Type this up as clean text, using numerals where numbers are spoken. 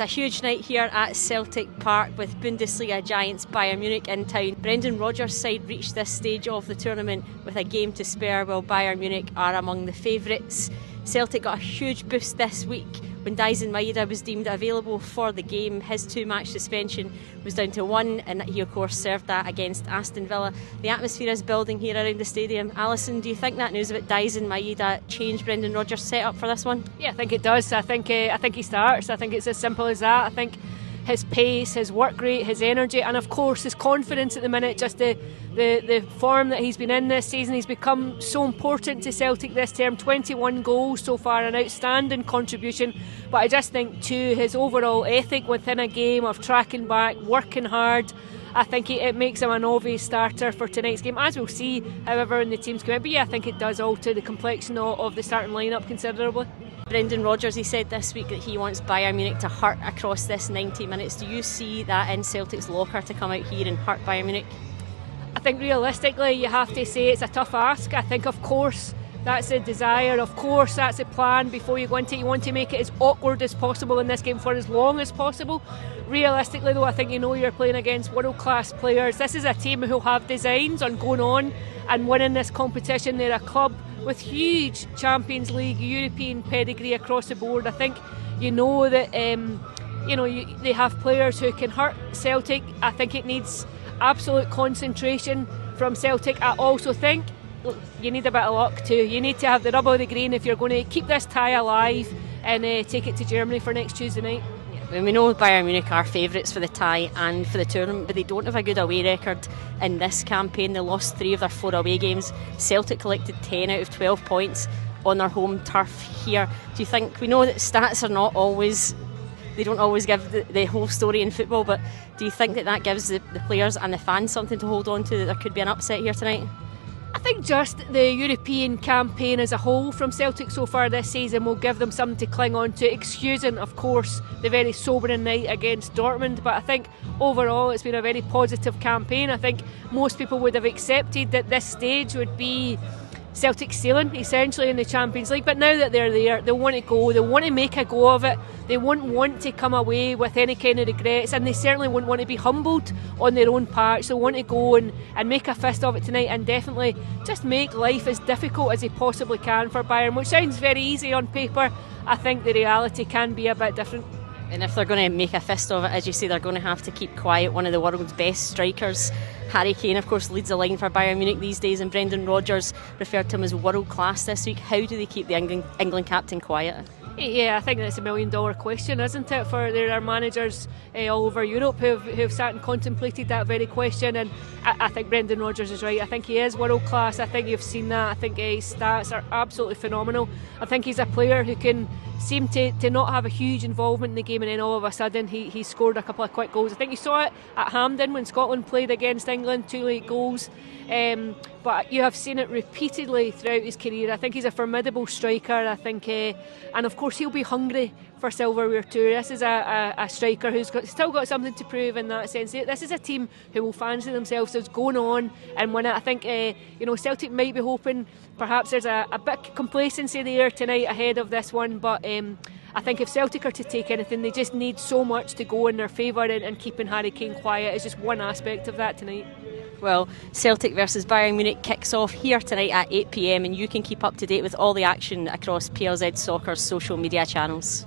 It's a huge night here at Celtic Park with Bundesliga giants Bayern Munich in town. Brendan Rodgers' side reached this stage of the tournament with a game to spare, while Bayern Munich are among the favourites. Celtic got a huge boost this week when Daizen Maeda was deemed available for the game. His 2-match suspension was down to 1, and he of course served that against Aston Villa. The atmosphere is building here around the stadium. Alison, do you think that news about Daizen Maeda changed Brendan Rodgers' setup for this one? Yeah, I think it does. I think he starts. I think it's as simple as that. I think his pace, his work rate, his energy, and of course his confidence at the minute, just the form that he's been in this season. He's become so important to Celtic this term. 21 goals so far, an outstanding contribution. But I just think too, his overall ethic within a game of tracking back, working hard, I think it makes him an obvious starter for tonight's game, as we'll see however when the teams come out. But yeah, I think it does alter the complexion of the starting lineup considerably. Brendan Rodgers, he said this week that he wants Bayern Munich to hurt across this 90 minutes. Do you see that in Celtic's locker to come out here and hurt Bayern Munich? I think realistically you have to say it's a tough ask. I think of course that's a desire, of course that's a plan before you go into it. You want to make it as awkward as possible in this game for as long as possible. Realistically though, I think you're playing against world class players. This is a team who have designs on going on and winning this competition. They're a club with huge Champions League, European pedigree across the board. I think that they have players who can hurt Celtic. I think it needs absolute concentration from Celtic. I also think you need a bit of luck too. You need to have the rub of the green if you're going to keep this tie alive and take it to Germany for next Tuesday night. And we know Bayern Munich are favourites for the tie and for the tournament, but they don't have a good away record in this campaign. They lost 3 of their 4 away games. Celtic collected 10 out of 12 points on their home turf here. Do you think, we know that stats are not always, they don't always give the whole story in football, but do you think that gives the players and the fans something to hold on to, that there could be an upset here tonight? I think just the European campaign as a whole from Celtic so far this season will give them something to cling on to, excusing of course the very sobering night against Dortmund. But I think overall it's been a very positive campaign. I think most people would have accepted that this stage would be Celtic's ceiling essentially in the Champions League, but now that they're there, they want to go, they want to make a go of it. They won't want to come away with any kind of regrets, and they certainly won't want to be humbled on their own part. So they want to go and make a fist of it tonight, and definitely just make life as difficult as they possibly can for Bayern, which sounds very easy on paper. I think the reality can be a bit different. And if they're going to make a fist of it, as you say, they're going to have to keep quiet. One of the world's best strikers, Harry Kane, of course, leads the line for Bayern Munich these days, and Brendan Rodgers referred to him as world class this week. How do they keep the England captain quiet? Yeah, I think that's $1 million question, isn't it? For there are managers all over Europe who've sat and contemplated that very question, and I think Brendan Rodgers is right. I think he is world class. I think you've seen that. I think his stats are absolutely phenomenal. I think he's a player who can seem to not have a huge involvement in the game, and then all of a sudden he scored a couple of quick goals. I think you saw it at Hampden when Scotland played against England, 2 late goals. But you have seen it repeatedly throughout his career. I think he's a formidable striker. I think, and of course he'll be hungry for silverware too. This is a striker who's still got something to prove in that sense. This is a team who will fancy themselves as going on and win it. I think Celtic might be hoping perhaps there's a bit of complacency there tonight ahead of this one, but I think if Celtic are to take anything, they just need so much to go in their favour, and keeping Harry Kane quiet is just one aspect of that tonight. Well, Celtic versus Bayern Munich kicks off here tonight at 8 p.m, and you can keep up to date with all the action across PLZ Soccer's social media channels.